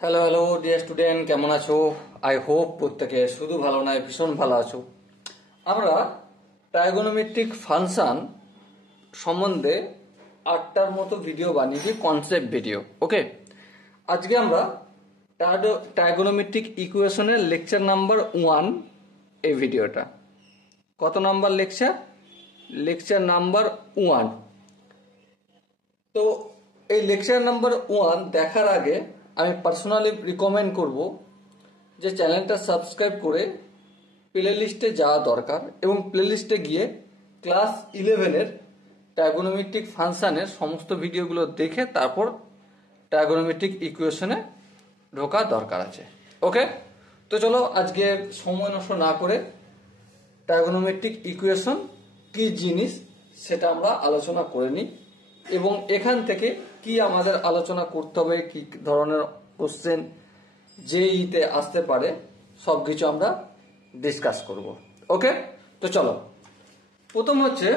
Hello hello dear student, কেমন আছো? I hope প্রত্যেকে শুধু ভালো নয়, ভীষণ ভালো আছো। আমরা ট্রাইগোনোমেট্রিক ফাংশন সম্বন্ধে 8টার মতো ভিডিও বানিয়েছি, কনসেপ্ট ভিডিও। ওকে, আজকে আমরা ট্রাইগোনোমেট্রিক ইকুয়েশনের লেকচার নাম্বার 1 এই ভিডিওটা। কত নাম্বার লেকচার? Lecture number 1। তো এই লেকচার নাম্বার 1 দেখার আগে আমি পার্সোনালি রিকমেন্ড করব যে চ্যানেলটা সাবস্ক্রাইব করে প্লে লিস্টে যাওয়া দরকার, এবং প্লে লিস্টে গিয়ে ক্লাস 11-এর ট্রাইগোনোমেট্রিক ফাংশনের সমস্ত ভিডিওগুলো দেখে তারপর ট্রাইগোনোমেট্রিক ইকুয়েশনে ঢোকা দরকার আছে। ওকে, তো চলো আজকে সময় নষ্ট না করে ট্রাইগোনোমেট্রিক ইকুয়েশন কি জিনিস সেটা আমরা আলোচনা করে নিই, এবং এখান থেকে কি আমাদের আলোচনা করতে হবে, কি ধরনের কোশ্চেন জেইতে আসতে পারে, সবকিছু আমরা ডিসকাস করব। ওকে, তো চলো, প্রথম হচ্ছে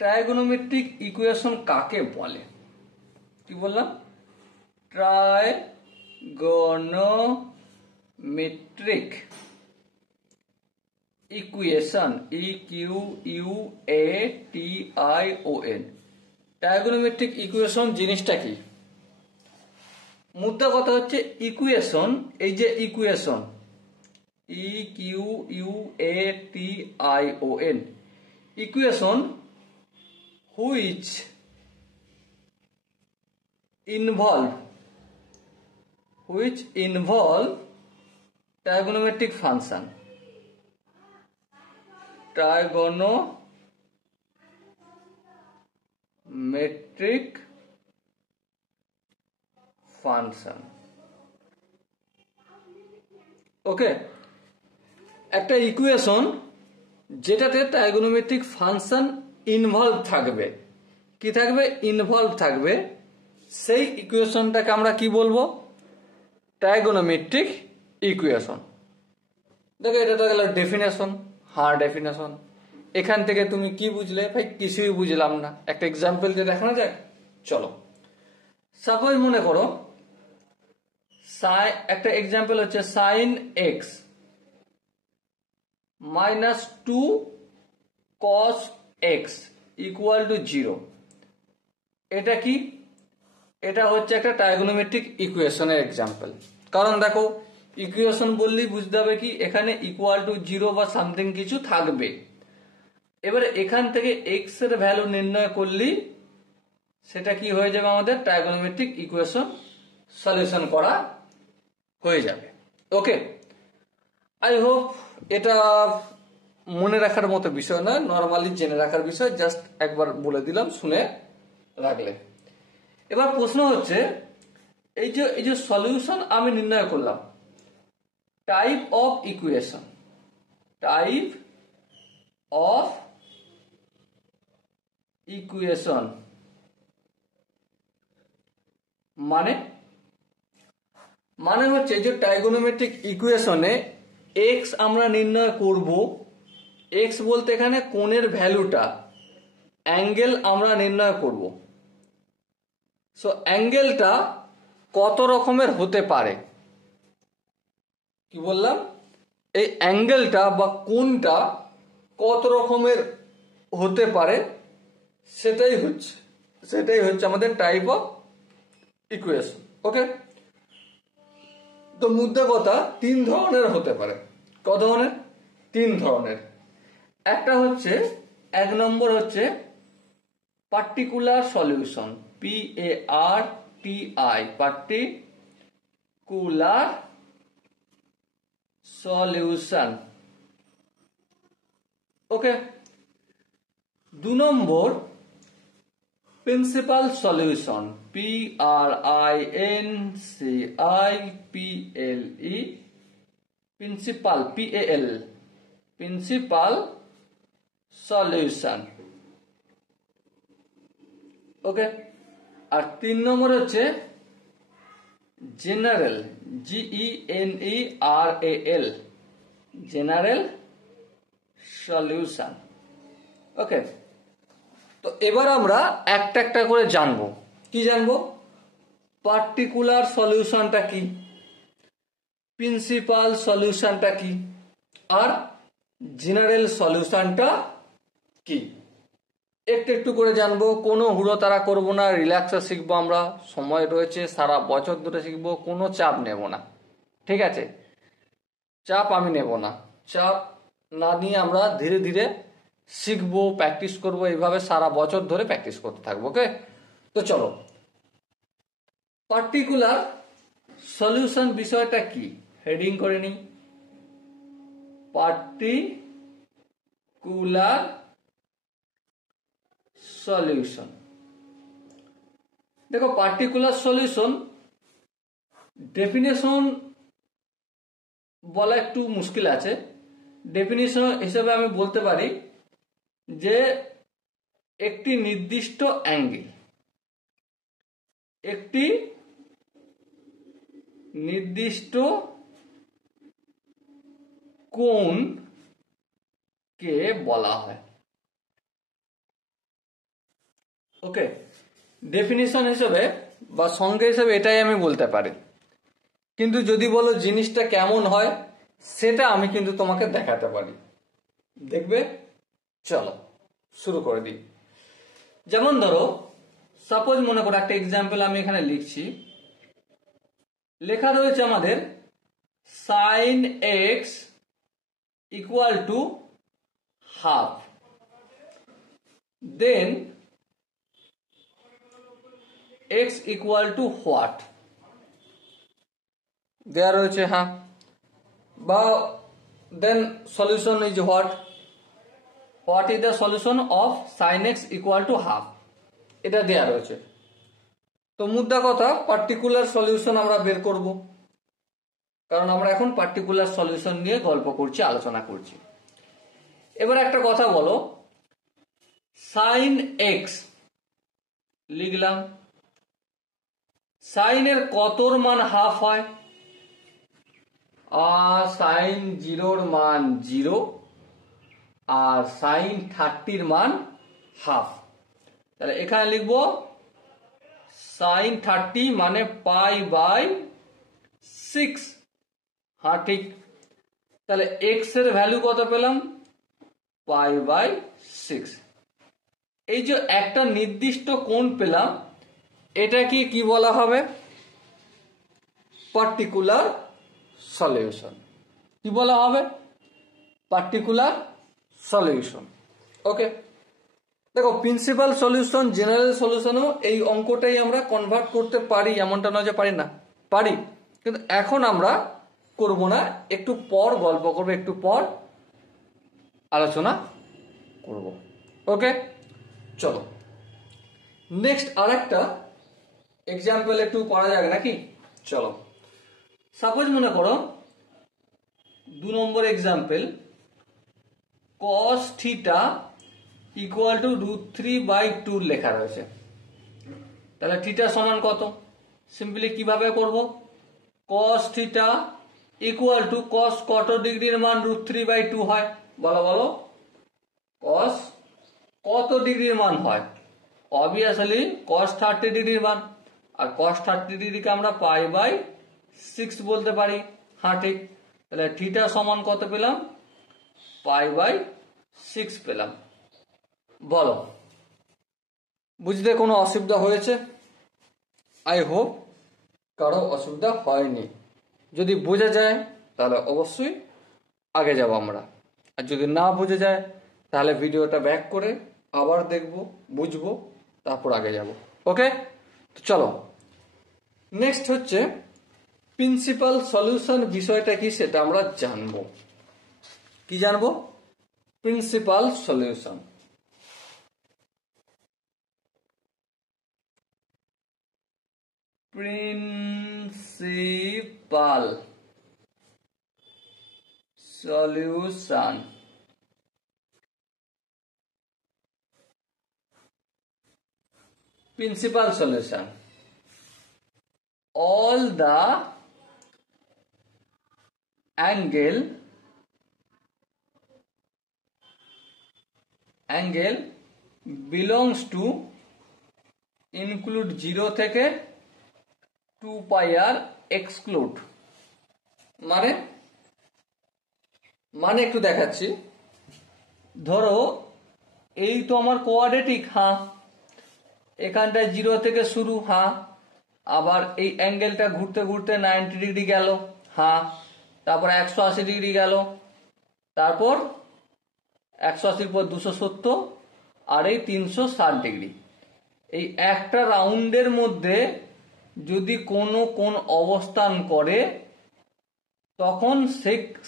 ট্রাইগোনোমেট্রিক ইকুয়েশন কাকে বলে? কি বললাম? Trigonometric equation, EQUATION। Trigonometric equation জিনিসটা কি? মুদ্রা কথা হচ্ছে ইকুয়েশন, এই যে equation EQUATION, equation which involve trigonometric function. Trigonometric function. Okay, একটা ইকুয়েশন যেটাতে ট্রাইগোনোমেট্রিক ফাংশন ইনভলভ থাকবে। কি থাকবে? ইনভলভ থাকবে। সেই ইকুয়েশনটাকে আমরা কি বলবো? Trigonometric equation. দেখো, এটা তো গেল ডেফিনেশন। হ্যাঁ, ডেফিনেশন। এখান থেকে তুমি কি বুঝলে? ভাই কিছুই বুঝলাম না। একটা এক্সাম্পল দিয়ে দেখানো যায়। চলো, সাপোজ মনে করো একটা এক্সাম্পল হচ্ছে sin x minus 2 cos x equal to 0। এটা কি? এটা হচ্ছে একটা ট্রাইগোনোমেট্রিক ইকুয়েশনের এক্সাম্পল। কারণ দেখো, ইকুয়েশন বললেই বুঝতে হবে কি এখানে ইকুয়াল টু 0 বা সামথিং কিছু থাকবে। এবারে এখান থেকে x এর ভ্যালু নির্ণয় করলেই সেটা কি হয়ে যাবে? আমাদের ট্রাইগোনোমেট্রিক ইকুয়েশন সলিউশন করা হয়ে যাবে। ওকে, আই হোপ এটা মনে রাখার মতো বিষয় না, নর্মালি জেনে রাখার বিষয়। জাস্ট একবার বলে দিলাম, শুনে রাখলে। এবার প্রশ্ন হচ্ছে, এই যে সলিউশন আমি নির্ণয় করলাম, type of equation, type of equation মানে হচ্ছে যে ট্রাইগোনোমেট্রিক ইকুয়েশনে এক্স আমরা নির্ণয় করব। এক্স বলতে এখানে কোণের ভ্যালুটা, অ্যাঙ্গেল আমরা নির্ণয় করব। সো অ্যাঙ্গেলটা কত রকমের হতে পারে? কি বললাম? এই অ্যাঙ্গেলটা বা কোণটা কত রকমের হতে পারে সেটাই হচ্ছে আমাদের টাইপ অফ ইকুয়েশন। ওকে, তো মুদ্রা কথা 3 ধরনের হতে পারে। কত ধরনের? 3 ধরনের। একটা হচ্ছে, 1 নম্বর হচ্ছে particular solution, PARTI, particular solution. Okay, 2 number principal solution, PRINCIPLE, principal, PAL, principal solution. Okay, আর 3 নম্বর হচ্ছে general, GENERAL, general solution. Okay, তো এবার আমরা একটা একটা করে জানবো। কি জানবো? পার্টিকুলার সলিউশনটা কি, প্রিন্সিপাল সলিউশনটা কি, আর জেনারেল সলিউশনটা কি, একটু একটু করে জানবো। কোনো হুড়োতাড়া করবো না, রিল্যাক্সে শিখবো, আমরা সময় রয়েছে, সারা বছর ধরে শিখবো, কোনো চাপ নেব না, ঠিক আছে? চাপ আমি নেব না, চাপ না নিয়ে আমরা ধীরে ধীরে শিখবো, প্র্যাকটিস করবো, এইভাবে সারা বছর ধরে প্র্যাকটিস করতে থাকবো। ওকে, তো চলো, পার্টিকুলার সলিউশন বিষয়টা কি হেডিং করে নিই। পার্টিকুলার সলিউশন, দেখো পার্টিকুলার সলিউশন ডেফিনেশন বলা একটু মুশকিল আছে। ডেফিনেশন হিসেবে আমি বলতে পারি যে একটি নির্দিষ্ট অ্যাঙ্গেল, একটি নির্দিষ্ট কোণকে বলা হয়। ওকে, ডেফিনিশন হিসেবে বা সংজ্ঞা হিসেবে এটাই আমি বলতে পারি, কিন্তু যদি বলো জিনিসটা কেমন হয় সেটা আমি কিন্তু তোমাকে দেখাতে পারি, দেখবে? চলো শুরু করে দিই। যেমন ধরো, সাপোজ মনে করো একটা এক্সাম্পল আমি এখানে লিখছি, লেখা রয়েছে আমাদের sin x equal to half, then x equal to what দেয়া রয়েছে, হ্যাঁ, বা then solution is what is the solution of sin x equal to half, এটা দেয়া রয়েছে। তো মুদ্রা কথা, পার্টিকুলার সলিউশন আমরা বের করব, কারণ আমরা এখন পার্টিকুলার সলিউশন নিয়ে গল্প করছি, আলোচনা করছি। এবার একটা কথা বলো, sin x লিখলাম, সাইন এর কতর মান হাফ হয়? সাইন 0 মান 0 আর সাইন 30 মান হাফ। তাহলে এখানে লিখবো সাইন 30 মানে π/6। হ্যাঁ ঠিক, তাহলে এক্স এর ভ্যালু কত পেলাম? π/6। এই যে একটা নির্দিষ্ট কোণ পেলাম, এটাকে কি বলা হবে? Particular solution. কি বলা হবে? Particular solution. ওকে, দেখো প্রিন্সিপাল সলিউশন, জেনারেল সলিউশনও এই অঙ্কটাই আমরা কনভার্ট করতে পারি, এমনটা নয় যে পারি না, পারি, কিন্তু এখন আমরা করব না, একটু পর গল্প করবো, একটু পর আলোচনা করব। ওকে, চলো নেক্সট আরেকটা এক্সাম্পল একটু করা যাবে নাকি? চলো, সাপোজ মনে করো 2 number example, cos theta equal to √3/2 লেখা রয়েছে। তাহলে থিটা সমান কত? সিম্পলি কিভাবে করব? cos theta equal two cos কত ডিগ্রির মান √3/2 হয়? বলো বলো, cos কত ডিগ্রির মান হয়? অবভিয়াসলি cos 30 ডিগ্রির মান, আর cos 30 ডিগ্রিকে আমরা π/6 বলতে পারি। হ্যাঁ ঠিক, তাহলে থিটা সমান কত পেলাম? π/6 পেলাম। বলো, বুঝতে কোনো অসুবিধা হয়েছে? আই হোপ কারো অসুবিধা হয়নি। যদি বোঝা যায় তাহলে অবশ্যই আগে যাব আমরা, আর যদি না বুঝে যায় তাহলে ভিডিওটা ব্যাক করে আবার দেখব, বুঝবো, তারপর আগে যাব। ওকে, তো চলো নেক্সট হচ্ছে প্রিন্সিপাল সলিউশন বিষয়টা কি সেটা আমরা জানবো। কি জানবো? Principal solution. Principal solution, principal solution, all the angle belongs to include 0 থেকে টু পাই আর এক্সক্লুড মানে মানে একটু দেখাচ্ছি। ধরো এই তো আমার কোয়াড্রেটিক, হ্যাঁ, এখানটায় 0 থেকে শুরু, হ্যাঁ, আবার এই অ্যাঙ্গেলটা ঘুরতে ঘুরতে 90 ডিগ্রি গেল, হ্যাঁ, তারপর 180 ডিগ্রি গেল, তারপর 180 পর 270 আর এই 360 ডিগ্রি। এই একটা রাউন্ডের মধ্যে যদি কোনো কোণ অবস্থান করে তখন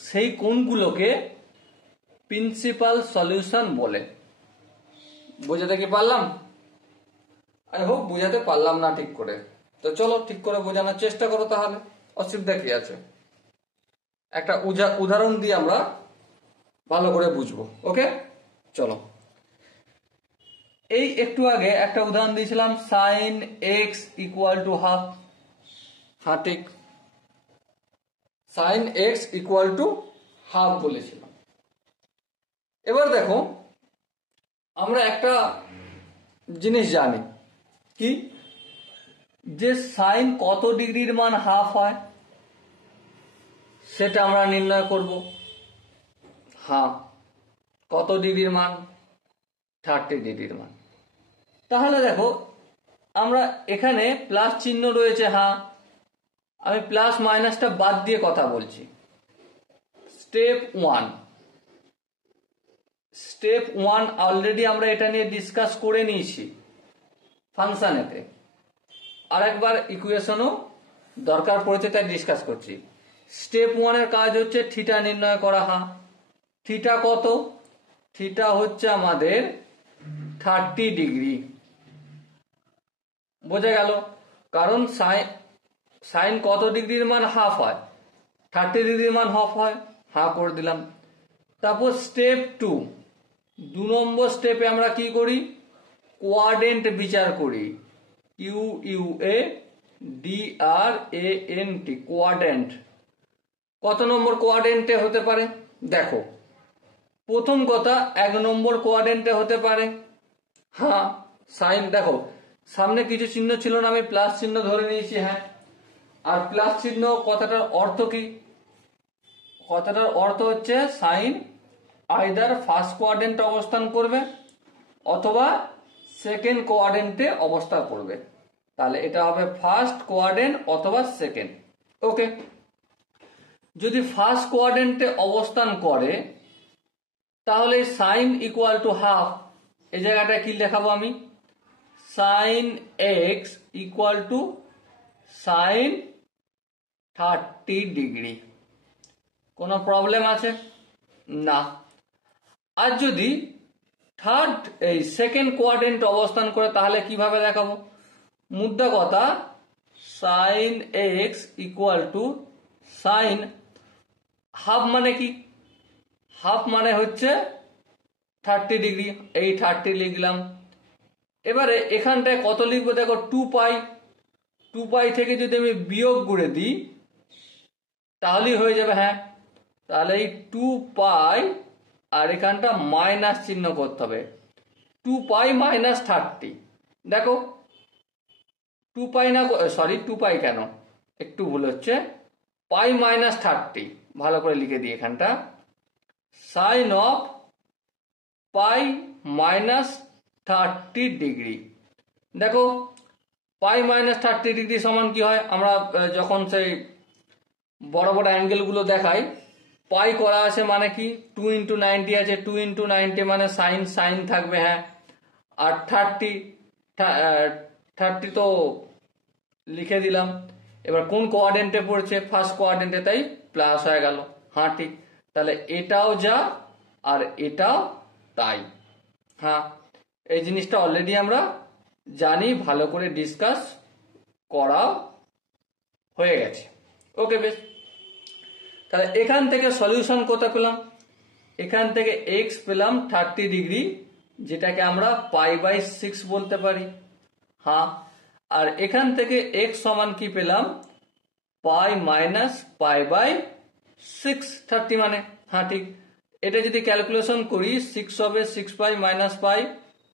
সেই কোণগুলোকে প্রিন্সিপাল সলিউশন বলে। বোঝাতে কি পারলাম? আই হোপ বোঝাতে পারলাম না ঠিক করে। তো চলো ঠিক করে বোঝানোর চেষ্টা করো, তাহলে অসুবিধা কি আছে। একটা উদাহরণ দিয়ে আমরা ভালো করে বুঝবো। ওকে, চলো। এই একটু আগে একটা উদাহরণ দিয়েছিলাম, sine x equal to half. হ্যাঁ ঠিক, sine x equal to half বলেছিলাম। এবার দেখো, আমরা একটা জিনিস জানি কি, যে সাইন কত ডিগ্রির মান হাফ হয় সেটা আমরা নির্ণয় করব। হ্যাঁ, কত ডিগ্রির মান? 30 ডিগ্রির মান। তাহলে দেখো, আমরা এখানে প্লাস চিহ্ন রয়েছে, হ্যাঁ, আমি প্লাস মাইনাসটা বাদ দিয়ে কথা বলছি। স্টেপ ওয়ান অলরেডি আমরা এটা নিয়ে ডিসকাস করে নিয়েছি ফাংশনেতে। আর একবার ইকুয়েশনও দরকার পড়েছে, তাই ডিসকাস করছি। স্টেপ ওয়ানের কাজ হচ্ছে থিটা নির্ণয় করা। হ্যাঁ, থিটা কত? থিটা হচ্ছে আমাদের 30 ডিগ্রি। বোঝা গেল? কারণ সাইন কত ডিগ্রির মান হাফ হয়? 30 ডিগ্রির মান হাফ হয়, হাফ করে দিলাম। তারপর স্টেপ 2 নম্বর স্টেপে আমরা কি করি? কোয়াড্রেন্ট বিচার করি। QUADRANT, quadrant. কত নম্বর কোয়াড্রেন্টে হতে পারে? দেখো, প্রথম কথা 1 নম্বর কোয়াড্রেন্টে হতে পারে। হ্যাঁ, সাইন দেখো সামনে কিছু চিহ্ন ছিল না, আমি প্লাস চিহ্ন ধরে নিয়েছি। হ্যাঁ, আর প্লাস চিহ্ন কথাটার অর্থ কি? কথাটার অর্থ হচ্ছে সাইন আইদার ফার্স্ট কোয়াড্রেন্টে অবস্থান করবে অথবা সেকেন্ড কোয়াড্রেন্টে অবস্থান করবে। তাহলে এটা হবে ফার্স্ট কোয়াড্রেন্ট অথবা সেকেন্ড। ওকে, যদি ফার্স্ট কোয়াড্রেন্টে অবস্থান করে তাহলে সাইন ইকুয়াল টু হাফ। এই জায়গাটায় কি দেখাবো আমি? Sine x equal to sine 30 degree. কোনো প্রবলেম আছে? না। আর যদি সেকেন্ড কোয়াড্রেন্ট অবস্থান করে তাহলে কিভাবে দেখাবো? মুদ্রা কথা, sine x equal to sine half মানে কি? হাফ মানে হচ্ছে 30 ডিগ্রি। এই 30 লিখলাম। এবারে এখানটায় কত লিখবো? দেখো 2 পাই থেকে যদি আমি বিয়োগ করে দিই তাহলেই হয়ে যাবে। হ্যাঁ, তাহলে এই 2 পাই আর এখানটা মাইনাস চিহ্ন করতে হবে। 2 পাই মাইনাস 30। দেখো 2 পাই না, সরি 2 পাই কেন, একটু ভুল হচ্ছে, পাই মাইনাস 30। ভালো করে লিখে দিই এখানটা, sine of pi minus 30 degree. দেখো পাই মাইনাস 30 ডিগ্রি সমান কি হয়? আমরা যখন সেই বড় বড় অ্যাঙ্গেলগুলো দেখাই, পাই করা আছে মানে কি? 2 × 90 আছে, 2 × 90 মানে সাইন থাকবে। হ্যাঁ, আর 30 তো লিখে দিলাম। এবার কোন কোয়াড্রেন্টে পড়ছে? ফার্স্ট কোয়াড্রেন্টে, তাই প্লাস হয়ে গেল। হ্যাঁ ঠিক, তাহলে এটাও যা আর এটাও তাই। হ্যাঁ, এই জিনিসটা অলরেডি আমরা জানি, ভালো করে ডিসকাস করা হয়ে গেছে। ওকে, বেশ। তাহলে এখান থেকে সলিউশন কোথায় পেলাম? এখান থেকে এক্স পেলাম 30 ডিগ্রি, যেটাকে আমরা π/6 বলতে পারি। হ্যাঁ, আর এখান থেকে এক্স সমান কি পেলাম? পাই মাইনাস π/6, 30 মানে। হ্যাঁ ঠিক, এটা যদি ক্যালকুলেশন করি 6 হবে 6 পাই মাইনাস পাই,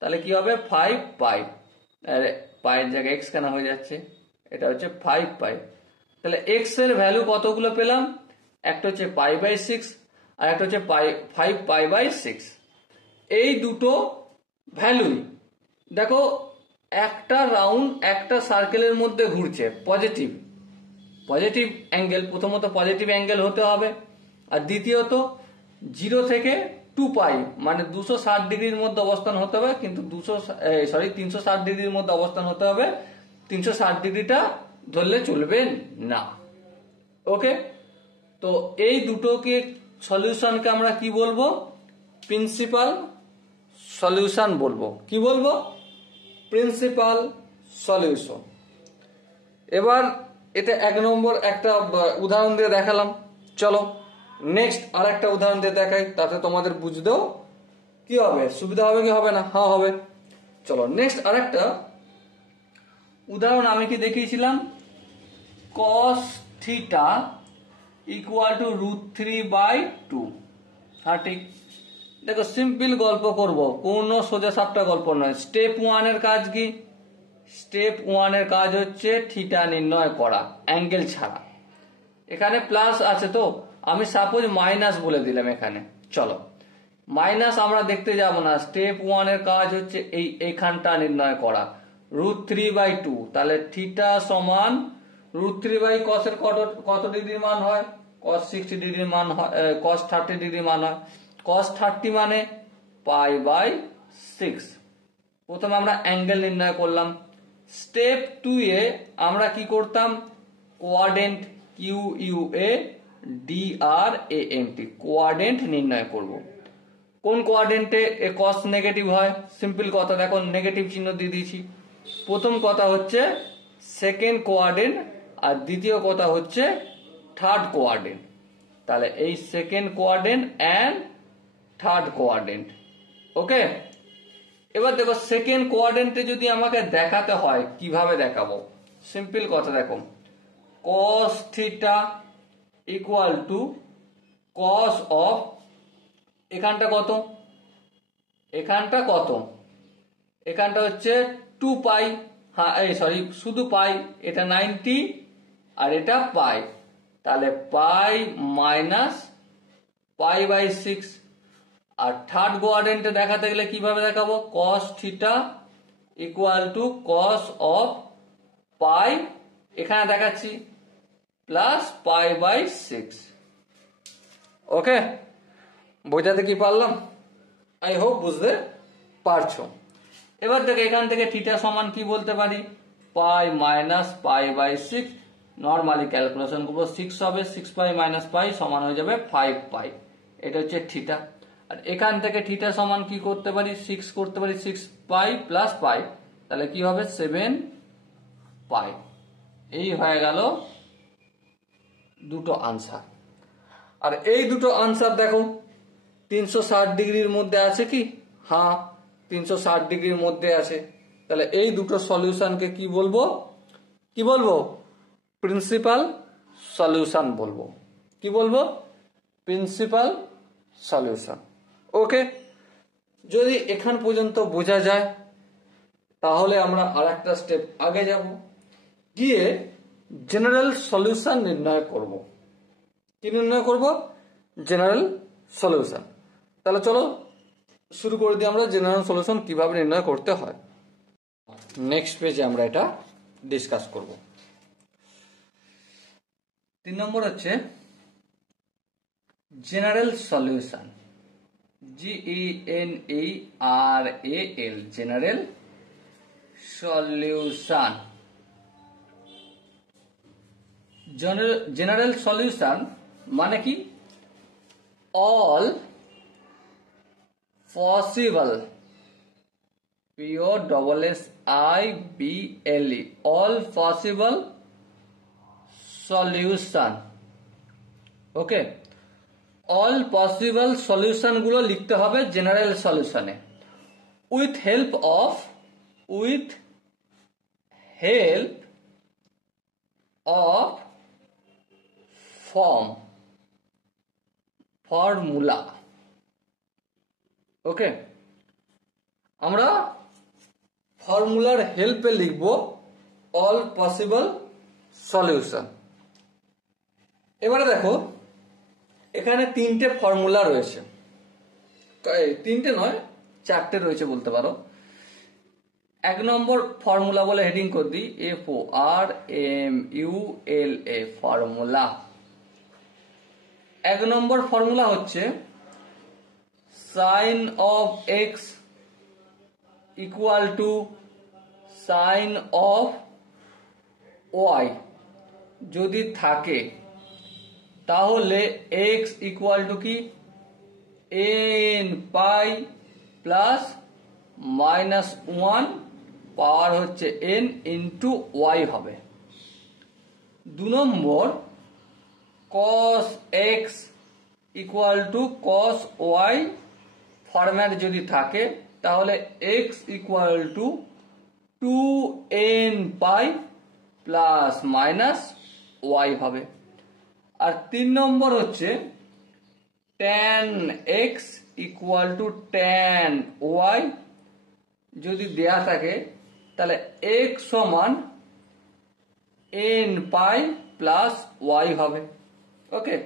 তাহলে কি হবে 5 পাই। পাইয়ের জায়গায় এক্স কেন হয়ে যাচ্ছে? এটা হচ্ছে 5 পাই। তাহলে এক্স এর ভ্যালু কতগুলো পেলাম, একটা হচ্ছে π/6 আর একটা হচ্ছে 5 π/6। এই দুটো ভ্যালুই দেখো একটা রাউন্ড একটা সার্কেলের মধ্যে ঘুরছে, পজিটিভ পজিটিভ অ্যাঙ্গেল, প্রথমত পজিটিভ অ্যাঙ্গেল হতে হবে, আর দ্বিতীয়ত 0 থেকে 2 পাই মানে 260 ডিগ্রির মধ্যে অবস্থান হতে হবে, কিন্তু 360 ডিগ্রির মধ্যে অবস্থান হতে হবে, 360 ডিগ্রিটা ধরলে চলবে না। ওকে, তো এই দুটোকে সলিউশনকে আমরা কি বলবো, প্রিন্সিপাল সলিউশন বলবো। কি বলবো, প্রিন্সিপাল সলিউশন। এবার এটা 1 নম্বর একটা উদাহরণ দিয়ে দেখালাম। চলো নেক্সট আর একটা উদাহরণ দিয়ে দেখাই, তাতে তোমাদের বুঝতেও কি হবে, সুবিধা হবে কি হবে না, হ্যাঁ হবে। চলো নেক্সট আর একটা উদাহরণ আমি কি দেখিয়েছিলাম, cos থিটা ইকুয়াল টু √3/2। হ্যাঁ ঠিক, দেখো সিম্পল গল্প করব, কোনো সোজা সাপটা গল্প নয়। স্টেপ 1 এর কাজ কি, স্টেপ 1 এর কাজ হচ্ছে থিটা নির্ণয় করা অ্যাঙ্গেল ছাড়া। এখানে প্লাস আছে তো আমি সাপোজ মাইনাস বলে দিলাম এখানে। চলো মাইনাস আমরা দেখতে যাব না, স্টেপ 1 এর কাজ হচ্ছে এইখানটা নির্ণয় করা, √3/2। তাহলে থিটা সমান √3/cos এর কত ডিগ্রি মান হয়, cos 60 ডিগ্রি মান হয়, cos 30 ডিগ্রি মান হয়। cos 30 মানে π/6। প্রথমে আমরা অ্যাঙ্গেল নির্ণয় করলাম। স্টেপ 2 এ আমরা কি করতাম, কোয়াড্রেন্ট QUADRANT কোয়াড্রেন্ট নির্ণয় করব। কোন কোয়াড্রেন্টে cos নেগেটিভ হয়, সিম্পল কথা দেখো নেগেটিভ চিহ্ন দিয়ে দিয়েছি। প্রথম কথা হচ্ছে সেকেন্ড কোয়াড্রেন্ট আর দ্বিতীয় কথা হচ্ছে থার্ড কোয়াড্রেন্ট। তাহলে এই second quadrant and third quadrant. Okay, এবার দেখো সেকেন্ড কোয়াড্রেন্টে যদি আমাকে দেখাতে হয় কিভাবে দেখাবো, সিম্পল কথা দেখো, cos theta equal two cos of এখানটা কত, এখানটা কত, এখানটা হচ্ছে 2 পাই, হ্যাঁ সরি শুধু পাই, এটা 90 আর এটা পাই, তাহলে পাই মাইনাস π/6। আর থার্ড কোয়াড্রেন্টে দেখাতে গেলে কিভাবে দেখাবো, cos theta equal two cos of পাই, এখানে দেখাচ্ছি প্লাস π/6। ওকে, বোঝাতে কি পারলাম, আই হোপ বুঝতে পারছো। এবার দেখো এখান থেকে থিটা সমান কি বলতে পারি, পাই মাইনাস π/6। নর্মালি ক্যালকুলেশন করবো, 6 হবে, 6 পাই মাইনাস পাই সমান হয়ে যাবে 5 পাই। এটা হচ্ছে থিটা। আর এখান থেকে থিটা সমান কি করতে পারি, 6 করতে পারি, 6 পাই প্লাস পাই, তাহলে কি হবে 7 পাই। এই হয়ে গেল দুটো আনসার। আর এই দুটো আনসার দেখো 360 ডিগ্রির মধ্যে আছে কি, হ্যাঁ 360 ডিগ্রির মধ্যে আছে। তাহলে এই দুটো সলিউশনকে কি বলবো, কি বলবো, প্রিন্সিপাল সলিউশন বলবো। কি বলবো, প্রিন্সিপাল সলিউশন। ওকে, যদি এখান পর্যন্ত বোঝা যায় তাহলে আমরা আর একটা স্টেপ আগে যাব, গিয়ে জেনারেল সলিউশন নির্ণয় করব। কি নির্ণয় করব, জেনারেল সলিউশন। তাহলে চলো শুরু করে দিই আমরা জেনারেল সলিউশন কিভাবে নির্ণয় করতে হয়। নেক্সট পেজে আমরা এটা ডিসকাস করব। 3 নম্বর হচ্ছে general solution, GENERAL, general solution. General solution মানে কি, all possible, POSSIBLE, all possible solution. Okay, all possible solution গুলো লিখতে হবে জেনারেল সলিউশনে, with help of formula. Okay, আমরা ফর্মুলার হেল্পে লিখব অল পসিবল সলিউশন। এবারে দেখো এখানে তিনটে ফর্মুলা রয়েছে, তিনটে নয় চারটে রয়েছে বলতে পারো। এক নম্বর ফর্মুলা বলে হেডিং করে দিই FORMULA ফর্মুলা। এক নম্বর ফর্মুলা হচ্ছে sine of x equal to sine of y যদি থাকে তাহলে এক্স ইকুয়াল টু কি n pi plus minus 1 power হচ্ছে এন ইন্টু ওয়াই হবে। দু number cos x equal to cos y format যদি থাকে তাহলে x equal to 2n pi plus minus y হবে। আর তিন নম্বর হচ্ছে tan x equal to tan y যদি দেয়া থাকে তাহলে x সমান n পাই প্লাস y হবে। ওকে,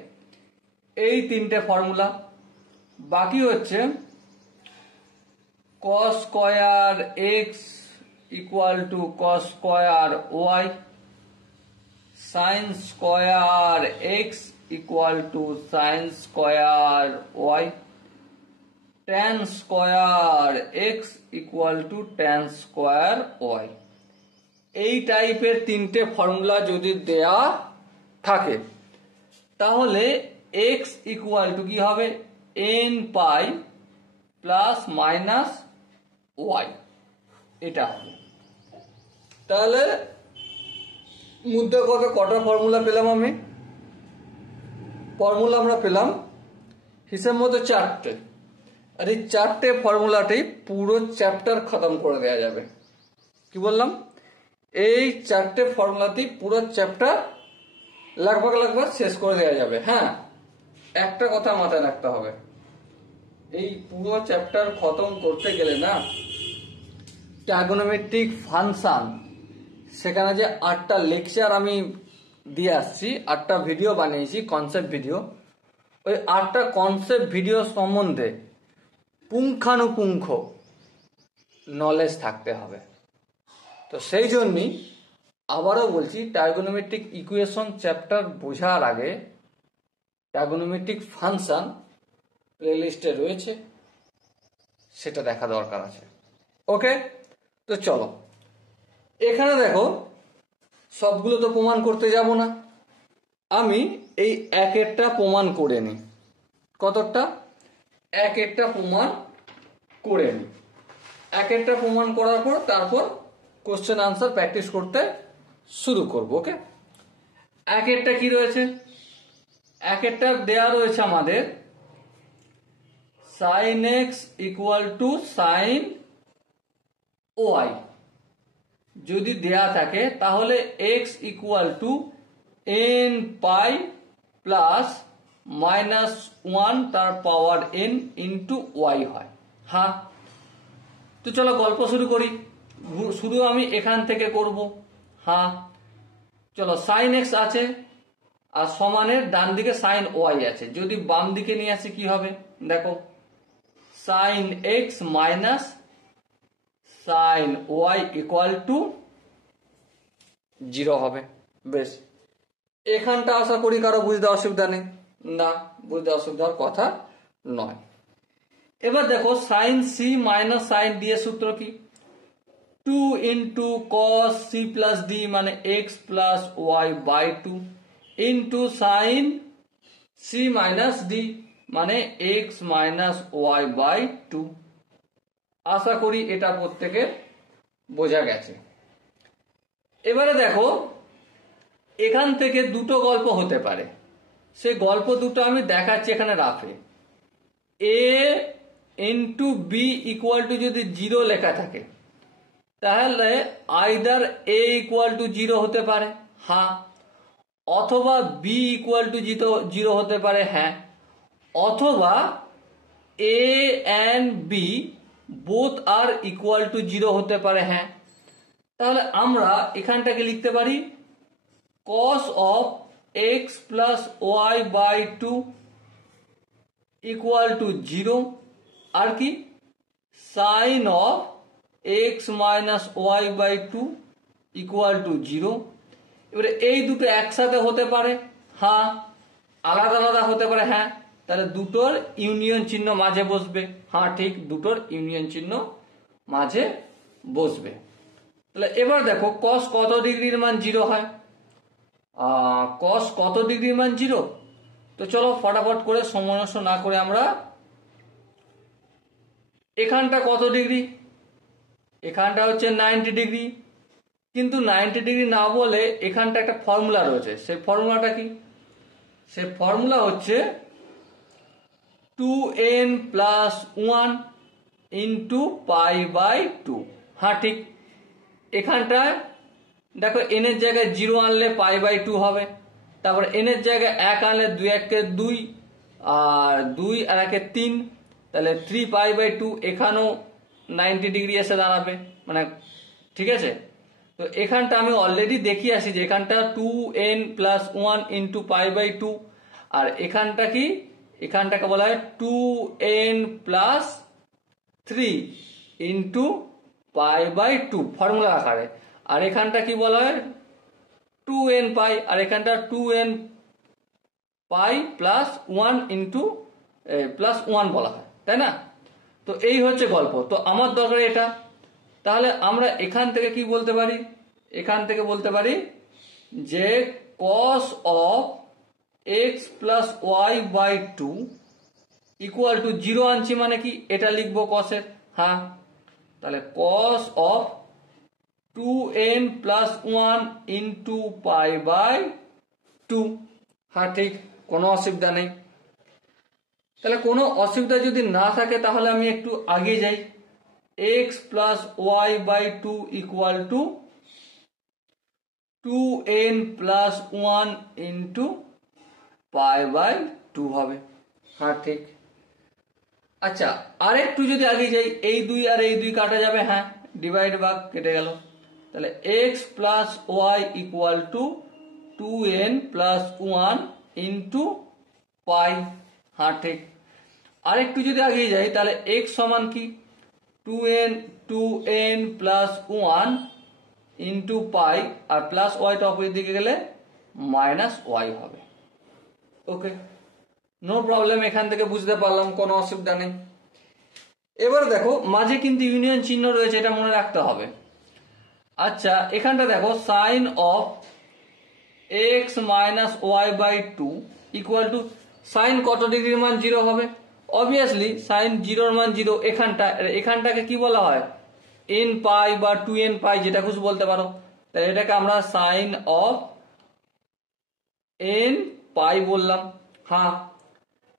এই তিনটে ফর্মুলা। বাকি হচ্ছে cos square x equal two cos square y, sin square x equal two sin square y, tan square x equal to tan square y। এই টাইপের তিনটে ফর্মুলা যদি দেয়া থাকে তাহলে x ইকুয়াল টু কি হবে n pi plus minus y, এটা হবে। তাহলে মধ্যে কটা ফর্মুলা পেলাম আমি? ফর্মুলা আমরা পেলাম হিসেব মতো চারটে। আর এই চারটে ফর্মুলাতেই পুরো চ্যাপ্টার খতম করে দেওয়া যাবে। কি বললাম? এই চারটে ফর্মুলাতেই পুরো চ্যাপ্টার লাগভাগ শেষ করে দেওয়া যাবে। হ্যাঁ, একটা কথা মাথায় রাখতে হবে, এই পুরো চ্যাপ্টার খতম করতে গেলে না ট্রাগোনোমেট্রিক ফাংশন, সেখানে যে 8টা লেকচার আমি দিয়ে আসছি, 8টা ভিডিও বানিয়েছি কনসেপ্ট ভিডিও, ওই 8টা কনসেপ্ট ভিডিও সম্বন্ধে পুঙ্খানুপুঙ্খ নলেজ থাকতে হবে। তো সেই জন্যই আবারও বলছি, ট্রাগোনোমেট্রিক ইকুয়েশন চ্যাপ্টার বোঝার আগে ট্রাগোনোমেট্রিক ফাংশন প্লেলিস্টে রয়েছে, সেটা দেখা দরকার আছে। ওকে, তো চলো এখানে দেখো সবগুলো তো প্রমাণ করতে যাব না, আমি এই এক একটা প্রমাণ করে নিই। কতটা? এক একটা প্রমাণ করে নিই। এক একটা প্রমাণ করার পর তারপর কোশ্চেন আনসার প্র্যাকটিস করতে শুরু করব। ওকে, এক একটা কি রয়েছে? এক একটা দেয়া রয়েছে আমাদের sin x equal two sin y যদি দেয়া থাকে তাহলে x equal to n pi plus minus 1 তার পাওয়ার n ইন্টু y হয়। হ্যাঁ, তো চলো গল্প শুরু করি। শুরু আমি এখান থেকে করব। হ্যাঁ, চলো sin x আছে আর সমানের ডান দিকে sin y আছে, যদি বাম দিকে নিয়ে আসি কি হবে দেখো, sin x minus sin y equal to 0 হবে। বেশ, এখানটা আশা করি কারো বুঝতে অসুবিধা নেই, না বুঝতে অসুবিধার কথা নয়। এবার দেখো sin c minus sin d এর সূত্র কি? 2 into cos c plus d মানে x plus y by 2 into sin c minus d মানে x মাইনাস y বাই 2। আশা করি এটা প্রত্যেকের বোঝা গেছে। এবারে দেখো এখান থেকে দুটো গল্প হতে পারে, সেই গল্প দুটো আমি দেখাচ্ছি এখানে রাফে। a into B equal to যদি 0 লেখা থাকে তাহলে আইদার a ইকুয়াল টু 0 হতে পারে, হ্যাঁ, অথবা b ইকুয়াল টু 0 হতে পারে, হ্যাঁ, অথবা a and b both are equal to 0 হতে পারে, হ্যাঁ। তাহলে আমরা এখানটাকে লিখতে পারি cos of x plus y by 2 equal two 0 আর কি sin of x minus y by 2 equal two 0। এবারে এই দুটো একসাথে হতে পারে, হ্যাঁ। আলাদা আলাদা হতে পারে, হ্যাঁ। তাহলে দুটোর ইউনিয়ন চিহ্ন মাঝে বসবে, হ্যাঁ ঠিক, দুটোর ইউনিয়ন চিহ্ন মাঝে বসবে। তাহলে এবার দেখো cos কত ডিগ্রির মান 0 হয়, cos কত ডিগ্রির মান 0। তো চলো ফটাফট করে সময় নষ্ট না করে আমরা এখানটা কত ডিগ্রি, এখানটা হচ্ছে 90 ডিগ্রি, কিন্তু 90 ডিগ্রি না বলে এখানটা একটা ফর্মুলা রয়েছে। সেই ফর্মুলাটা কি? সেই ফর্মুলা হচ্ছে 2n plus 1 into pi by 2। হ্যাঁ ঠিক, এখানটায় দেখো n এর জায়গায় 0 আনলে পাই বাই 2 হবে, তারপর n এর জায়গায় 1 আনলে 2 1 2 আর 2 আর 1 3, তাহলে 3 পাই বাই 2 এখানেও 90 ডিগ্রি এসে দাঁড়াবে, মানে ঠিক আছে। তো এখানটা আমি অলরেডি দেখিয়ে আসি যে এখানটা 2n plus 1 into pi by 2, আর এখানটা কি, এখানটাকে বলা হয় 2n plus 3 into pi by 2 formula আকারে, আর এখানটা কি বলা হয় 2n পাই, আর এখানটা 2n pi plus 1 into plus 1 বলা হয়, তাই না? তো এই হচ্ছে গল্প। তো আমার দরকার এটা, তাহলে আমরা এখান থেকে কি বলতে পারি, এখান থেকে বলতে পারি যে cos of x plus y by 2 equal two 0 আনছি, মানে কি এটা লিখবো cos এর, হ্যাঁ। তাহলে cos of 2n plus 1 into pi by 2, হ্যাঁ ঠিক, কোনো অসুবিধা নেই। তাহলে কোনো অসুবিধা যদি না থাকে তাহলে আমি একটু আগে যাই। x plus y by 2 equal to 2n plus 1 into pi by 2 হবে, হ্যাঁ ঠিক। আচ্ছা, আর একটু যদি আগে যাই, এই 2 আর এই 2 কাটা যাবে, হ্যাঁ, ডিভাইড ভাগ কেটে গেল। তাহলে x plus y equal to 2n plus 1 into pi, হ্যাঁ ঠিক। আর একটু যদি আগে যাই তাহলে x সমান কি 2n প্লাস 1 ইন্টু পাই, আর প্লাস ওয়াইটা অপোজিট দিকে গেলে মাইনাস ওয়াই হবে। ওকে, নো প্রবলেম, এখান থেকে বুঝতে পারলাম, কোনো অসুবিধা নেই। এবার দেখো মাঝে কিন্তু ইউনিয়ন চিহ্ন রয়েছে, এটা মনে রাখতে হবে। আচ্ছা, এখানটা দেখো sine of x minus y by 2 equal to sine কত ডিগ্রির মান 0 হবে, অবভিয়াসলি সাইন 0 মান 0। এখানটাকে কি বলা হয় n পাই বা 2n পাই, যেটা খুশি বলতে পারো। তাই এটাকে আমরা সাইন অফ n পাই বললাম, হ্যাঁ।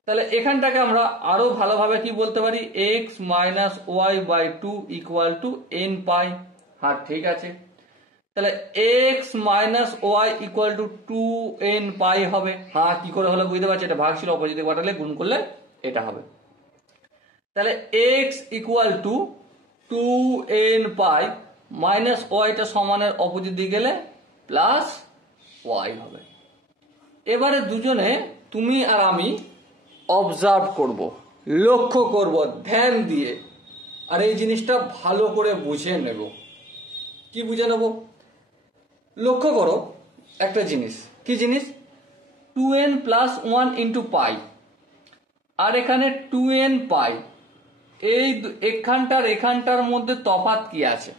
তাহলে এখানটাকে আমরা আরো ভালোভাবে কি বলতে পারি, x minus y by 2 equal to n pi, হ্যাঁ ঠিক আছে। তাহলে x minus y equal to 2n pi হবে, হ্যাঁ কি করে হলো বুঝতে পারছি, এটা ভাগ ছিল, অপোজিট দিকে পাঠালে গুণ করলে এটা হবে। তাহলে x equal to 2n pi minus ওয়াইটা সমানের অপোজিট দিকে গেলে প্লাস ওয়াই হবে। এবারে দুজনে তুমি আর আমি অবজার্ভ করব, লক্ষ্য করব ধ্যান দিয়ে, আর এই জিনিসটা ভালো করে বুঝে নেব। কি বুঝে নেব? লক্ষ্য করো একটা জিনিস, কি জিনিস, 2n প্লাস 1 ইন্টু পাই, আর এখানে 2n পাই, এই এখানটার মধ্যে তফাৎ কি আছে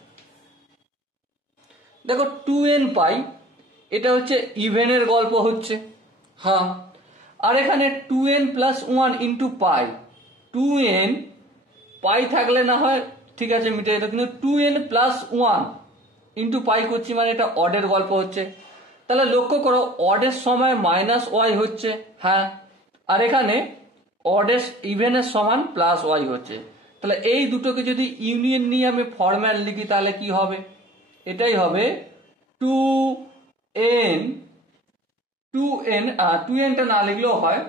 দেখো। 2n পাই এটা হচ্ছে ইভেনের গল্প হচ্ছে, হ্যাঁ। আর এখানে 2n প্লাস 1 ইন্টু পাই, 2n পাই থাকলে না হয় ঠিক আছে মিটে যেত, কিন্তু 2n প্লাস 1 ইন্টু পাই করছি মানে এটা অডের গল্প হচ্ছে। তাহলে লক্ষ্য করো অডের সময় মাইনাস ওয়াই হচ্ছে, হ্যাঁ, আর এখানে অডের ইভেনের সমান প্লাস ওয়াই হচ্ছে। তাহলে এই দুটোকে যদি ইউনিয়ন নিয়ে আমি ফরম্যাট লিখি তাহলে কি হবে, এটাই হবে 2nটা না লিখলেও হয়,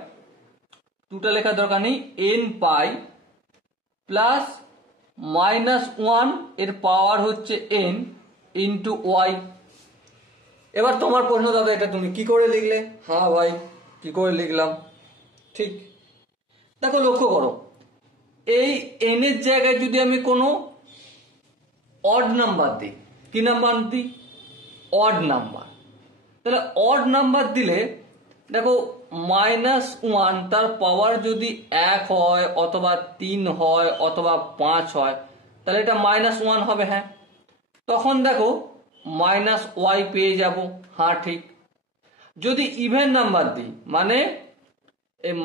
2টা লেখার দরকার নেই, n পাই প্লাস মাইনাস 1 এর পাওয়ার হচ্ছে n ইন্টু ওয়াই। এবার তোমার প্রশ্ন, দাদা এটা তুমি কি করে লিখলে? হ্যাঁ ভাই, কি করে লিখলাম, ঠিক। দেখো লক্ষ্য করো, এই n এর জায়গায় যদি আমি কোনো অড নাম্বার দিই, কি নাম্বার দিই? Odd number. তাহলে অড নাম্বার দিলে দেখো -1 তার পাওয়ার যদি 1 হয় অথবা 3 হয় অথবা 5 হয়, তাহলে এটা -1 হবে। হ্যাঁ, তখন দেখো -y পেয়ে যাব। হ্যাঁ ঠিক। যদি ইভেন নাম্বার দিই, মানে এই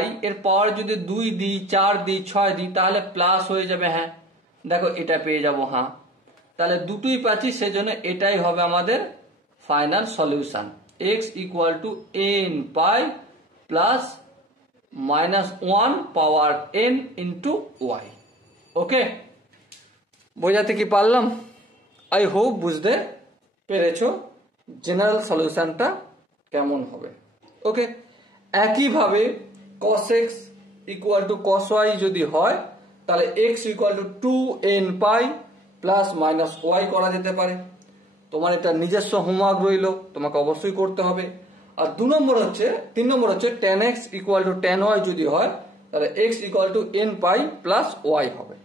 -y এর পাওয়ার যদি 2 দিই, 4 দিই, 6 দিই, তাহলে প্লাস হয়ে যাবে। হ্যাঁ দেখো এটা পেয়ে যাব। হ্যাঁ, তাহলে দুটোই পাচ্ছি, সেজন্য এটাই হবে আমাদের final solution. x = n pi plus -1 power n into y। ওকে, বোঝাতে কি পারলাম? আই হোপ বুঝতে পেরেছো জেনারেল সলিউশনটা কেমন হবে। ওকে, একইভাবে cos x = cos y যদি হয়, তাহলে x = 2n pi plus -y করা যেতে পারে। তোমার এটা নিজস্ব হোমওয়ার্ক রইল, তোমাকে অবশ্যই করতে হবে। আর 3 নম্বর হচ্ছে tan x = tan y যদি হয়, তাহলে x = n pi plus y হবে।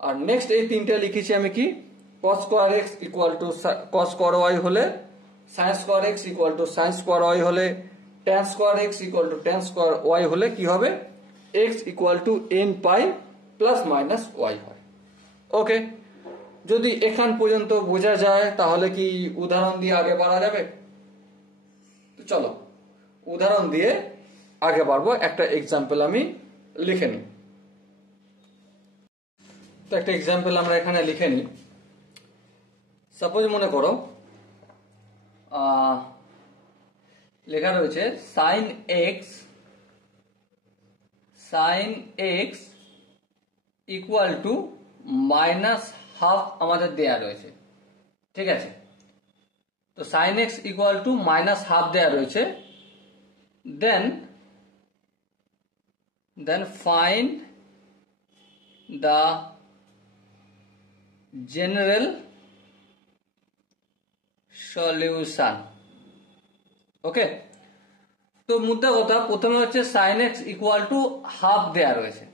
আর নেক্সট এই তিনটে লিখেছি আমি, কি cos square x = cos square y হলে, sin square x = sin square y হলে, tan square x = tan square y হলে কি হবে? x = n pi plus minus y হয়। ওকে, যদি এখান পর্যন্ত বোঝা যায় তাহলে কি উদাহরণ দিয়ে আগে বাড়া যাবে? তো চলো উদাহরণ দিয়ে আগে বাড়বো। একটা এক্সাম্পল আমি লিখে নিই। তো একটা এক্সাম্পল আমরা এখানে লিখে নিই। সাপোজ মনে করো লেখা রয়েছে sin x = -½ আমাদের দেয়া রয়েছে, ঠিক আছে? তো sin x = -½ দেয়া রয়েছে। Then find the general solution। Okay, তো মুদ্রা কথা, প্রথমে হচ্ছে sin x = ½ দেয়া রয়েছে।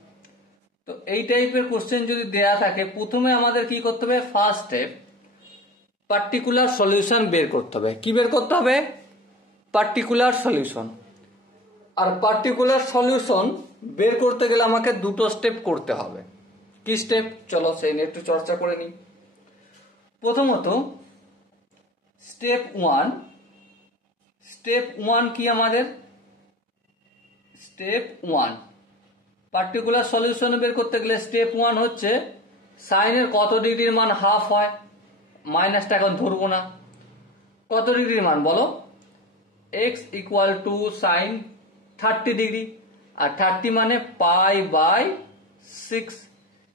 তো এই টাইপের কোশ্চেন যদি দেয়া থাকে, প্রথমে আমাদের কি করতে হবে? ফার্স্ট স্টেপ, পার্টিকুলার সলিউশন বের করতে হবে। কি বের করতে হবে? Particular solution. আর পার্টিকুলার সলিউশন বের করতে গেলে আমাকে দুটো স্টেপ করতে হবে। কি স্টেপ? চলো সেই নিয়ে একটু চর্চা করে নিই। প্রথমত স্টেপ 1 কি আমাদের? স্টেপ 1 পার্টিকুলার সলিউশন বের করতে গেলে স্টেপ 1 হচ্ছে সাইনের কত ডিগ্রির মান হাফ হয়, মাইনাসটা এখন ধরবো না। কত ডিগ্রির মান বলো? x = sin 30 ডিগ্রি, আর 30 মানে π/6।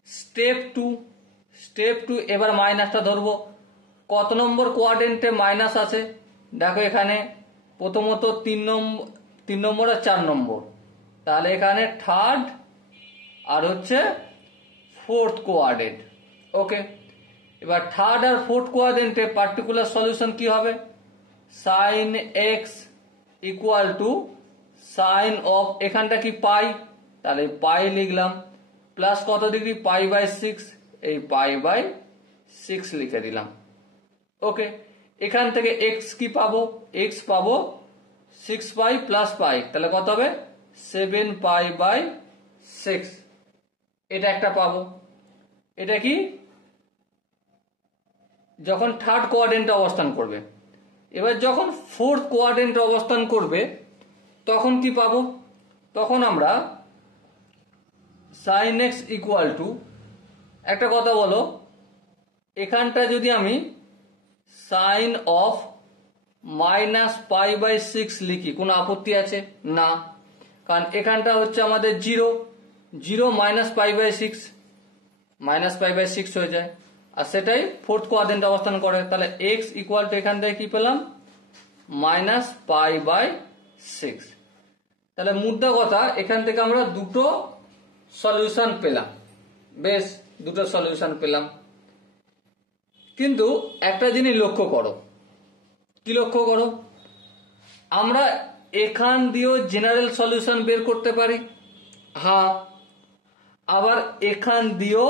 স্টেপ 2 এবার মাইনাসটা ধরবো। কত নম্বর কোয়াড্রেন্টে মাইনাস আছে? দেখো এখানে প্রথমত 3 নম্বর আর 4 নম্বর, তাহলে এখানে থার্ড আর হচ্ছে ফোর্থ কোয়াড্রেন্ট। ওকে, এবার থার্ড আর ফোর্থ কোয়াড্রেন্টে পার্টিকুলার সলিউশন কি হবে? sin x = sin অফ, এখানটা কি পাই, তাহলে পাই লিখলাম, প্লাস কত ডিগ্রি? π/6, এই π/6 লিখে দিলাম। ওকে, এখান থেকে x কি পাবো? x পাবো 6π প্লাস π, তাহলে কত হবে? 7π/6। এটা একটা পাবো। এটা কি? যখন থার্ড কোয়াড্রেন্টে অবস্থান করবে। এবার যখন ফোর্থ কোয়াড্রেন্টে অবস্থান করবে তখন কি পাবো? তখন আমরা sin x = একটা কথা বলো, এখানটা যদি আমি sin অফ -π/6 লিখি, কোনো আপত্তি আছে? না, কারণ এখানটা হচ্ছে আমাদের 0 -π/6 -π/6 হয়ে যায়, আর সেটাই ফোর্থ কোয়াড্রেন্টে অবস্থান করে। তাহলে x = এখান থেকে কি পেলাম? -π/6। তাহলে মুদ্রা কথা, এখান থেকে আমরা দুটো সলিউশন পেলাম। বেশ, দুটো সলিউশন পেলাম। কিন্তু একটা জিনিস লক্ষ্য করো, কি লক্ষ্য করো, আমরা এখান দিয়েও জেনারেল সলিউশন বের করতে পারি, হ্যাঁ, আবার এখান দিয়েও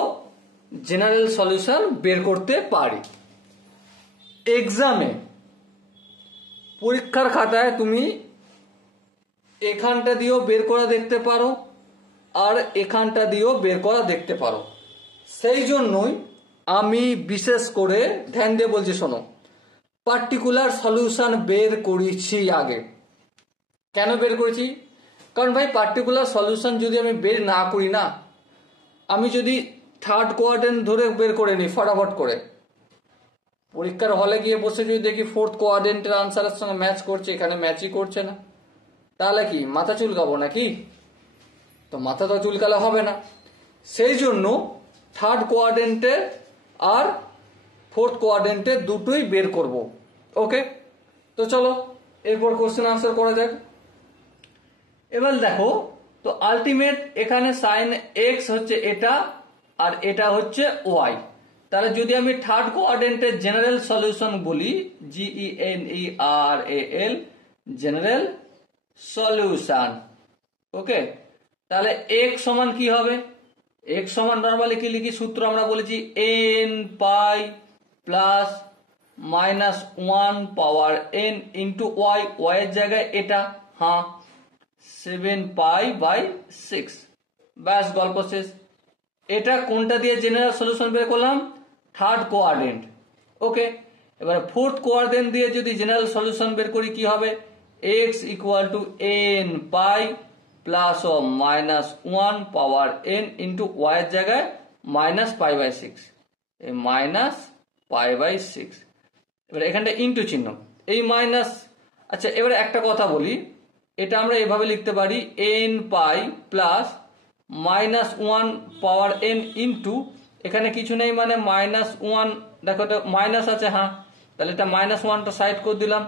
জেনারেল সলিউশন বের করতে পারি। এক্সামে পরীক্ষার খাতায় তুমি এখানটা দিয়েও বের করা দেখতে পারো আর এখানটা দিয়েও বের করা দেখতে পারো। সেই জন্যই আমি বিশেষ করে ধ্যান দিয়ে বলছি, শোনো, পার্টিকুলার সলিউশন বের করেছি আগে। কেন বের করেছি? কারণ ভাই পার্টিকুলার সলিউশন যদি আমি বের না করি না, আমি যদি থার্ড কোয়াড্রেন্ট ধরে বের করে নিই ফটাফট করে, পরীক্ষার হলে গিয়ে বসে যদি দেখি ফোর্থ কোয়াড্রেন্টের আনসারের সঙ্গে ম্যাচ করছে, এখানে ম্যাচই করছে না, তাহলে কি মাথা চুলকাবো নাকি? তো মাথা তো চুলকালে হবে না। সেই জন্য থার্ড কোয়াড্রেন্টের আর ফোর্থ কোয়াড্রেন্টের দুটোই বের করব। ওকে, তো চলো এরপর কোশ্চেন আনসার করা যাক। এবার দেখো, তো আলটিমেট এখানে সাইন এক্স হচ্ছে এটা আর এটা হচ্ছে ওয়াই। তাহলে যদি আমি থার্ড কোয়াড্রেন্টের জেনারেল সলিউশন বলি, GENERAL জেনারেল সলিউশন, ওকে, তাহলে এক্স সমান কি হবে? এক্স সমান নর্মালি কি লিখি, সূত্র আমরা বলেছি n pi plus minus 1 power n into Y, Y এর জায়গায় এটা, হ্যাঁ, 7 পাই বাই 6, ব্যাস গল্প শেষ। এটা কোনটা দিয়ে জেনারেল সলিউশন বের করলাম? Third quadrant, okay. এবার ফোর্থ কোয়াড্রেন্ট দিয়ে যদি জেনারেল সলিউশন বের করি কি হবে? x equal to n pi plus ও minus 1 power n into y এর জায়গায় মাইনাস পাই বাই 6, এই মাইনাস পাই বাই 6। এবার এখানটা ইন্টু চিহ্ন, এই মাইনাস। আচ্ছা, এবারে একটা কথা বলি, এটা আমরা এভাবে লিখতে পারি n pi plus minus 1 power n into, এখানে কিছু নেই মানে মাইনাস 1, দেখো এটা মাইনাস আছে, হ্যাঁ, তাহলে এটা মাইনাস 1টা সাইড করে দিলাম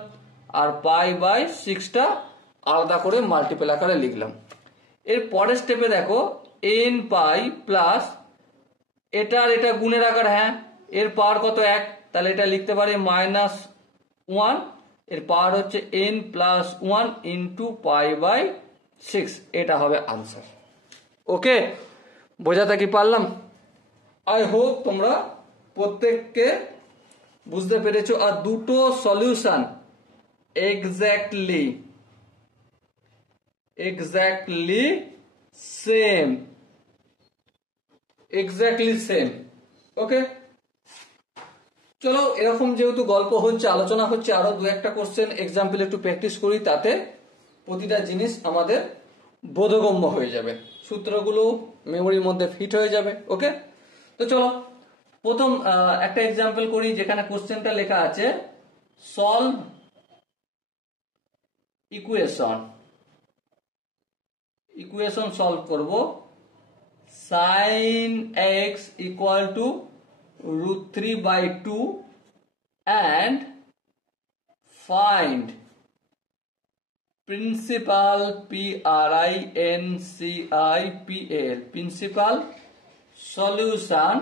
আর পাই বাই 6টা আলাদা করে মাল্টিপল আকারে লিখলাম। এর পরের স্টেপে দেখো n পাই প্লাস এটা আর এটা গুণের আকার, হ্যাঁ, এর পাওয়ার কত? 1, তাহলে এটা লিখতে পারি মাইনাস 1, এর পাওয়ার হচ্ছে n plus 1 into pi by 6, এটা হবে আনসার। ওকে, বোঝাতে কি পারলাম? আই হোপ তোমরা প্রত্যেককে বুঝতে পেরেছো। আর দুটো সলিউশন এক্স্যাক্টলি সেম। ওকে, চলো, এরকম যেহেতু গল্প হচ্ছে, আলোচনা হচ্ছে, আরো দু একটা কোশ্চেন এক্সাম্পল একটু প্র্যাকটিস করি, তাতে প্রতিটা জিনিস আমাদের বোধগম্য হয়ে যাবে, সূত্রগুলো মেমোরির মধ্যে ফিট হয়ে যাবে। ওকে, তো চলো প্রথম একটা এক্সাম্পল করি, যেখানে কোশ্চেনটা লেখা আছে সলভ ইকুয়েশন সলভ করব, sin x equal to √3/2 and find principal principal solution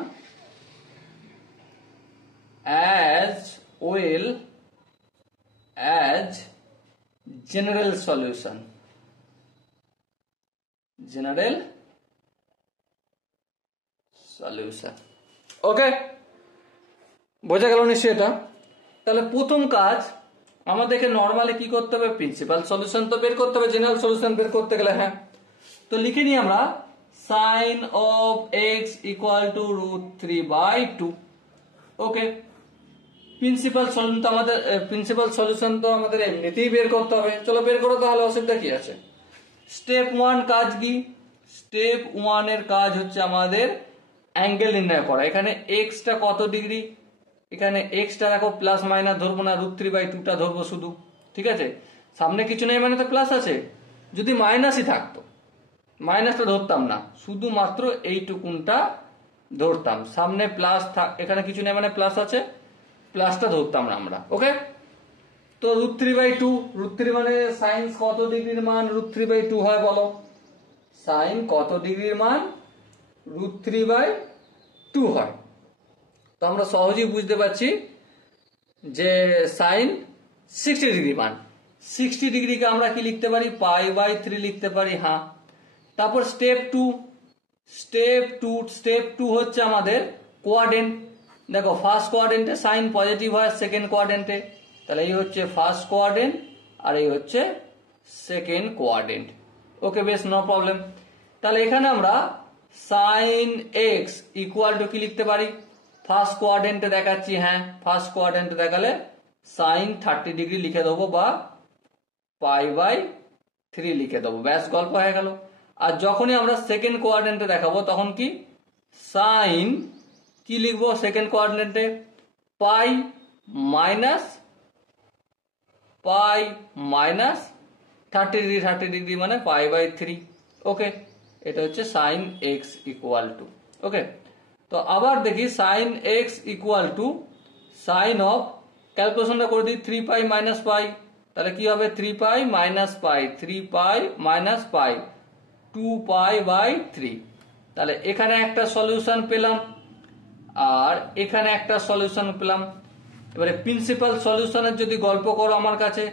as well as general solution। ওকে, বোঝা গেল নিশ্চয়ই এটা? তাহলে প্রথম কাজ আমাদেরকে নর্মালি কি করতে হবে? প্রিন্সিপাল সলিউশন তো বের করতে হবে জেনারেল সলিউশন বের করতে গেলে, হ্যাঁ। তো লিখে নিই আমরা sin of x equal to √3/2। Okay, principal solution তো আমাদের এমনিতেই বের করতে হবে। চলো বের করো, তাহলে অসুবিধা কি আছে? স্টেপ 1 কাজ কি? স্টেপ 1 এর কাজ হচ্ছে আমাদের অ্যাঙ্গেল নির্ণয় করা। এখানে এক্সটা কত ডিগ্রি, এখানে এক্সটা দেখো প্লাস মাইনাস ধরবো না, √3/2টা ধরবো শুধু, ঠিক আছে? সামনে কিছু নেই মানে তো প্লাস আছে, যদি মাইনাসই থাকতো মাইনাসটা ধরতাম না, শুধুমাত্র এইটুকুনটা ধরতাম। সামনে প্লাস এখানে কিছু নেই মানে প্লাস আছে, প্লাসটা ধরতাম না আমরা। ওকে, তো √3/2, √3 মানে সাইন কত ডিগ্রির মান √3/2 হয় বলো? সাইন কত ডিগ্রির মান √3/2 হয়। তো আমরা সহজেই বুঝতে পারছি যে সাইন 60 ডিগ্রি মান। 60 ডিগ্রিকে আমরা কি লিখতে পারি, π/3 লিখতে পারি। হ্যাঁ, তারপর স্টেপ টু হচ্ছে আমাদের কোয়াড্রেন্ট। দেখো ফার্স্ট কোয়াড্রেন্টে সাইন পজিটিভ হয়, সেকেন্ড কোয়াড্রেন্টে, তাহলে এই হচ্ছে ফার্স্ট কোয়াড্রেন্ট আর এই হচ্ছে সেকেন্ড কোয়াড্রেন্ট। ওকে, বেশ, নো প্রবলেম। তাহলে এখানে আমরা সাইন এক্স ইকুয়াল টু কি লিখতে পারি, ফার্স্ট কোয়াড্রেন্টে দেখাচ্ছি, হ্যাঁ ফার্স্ট কোয়াড্রেন্টে দেখালে সাইন 30 ডিগ্রি লিখে দেবো বা π/3 লিখে দেবো, ব্যাস গল্প হয়ে গেল। আর যখনই আমরা সেকেন্ড কোয়াড্রেন্টে দেখাবো তখন কি সাইন কি লিখবো সেকেন্ড কোয়াড্রেন্টে, পাই মাইনাস 30 ডিগ্রি মানে π/3। ওকে, এটা হচ্ছে sine x equal to. Okay, তো আবার দেখি sine x equal to sine of, ক্যালকুলেশনটা করে দিই, 3π মাইনাস পাই, তাহলে কি হবে 3π মাইনাস পাই, 3π মাইনাস পাই 2π/3। তাহলে এখানে একটা সলিউশন পেলাম আর এখানে একটা সলিউশন পেলাম। এবারে প্রিন্সিপাল সলিউশনের যদি গল্প করো আমার কাছে,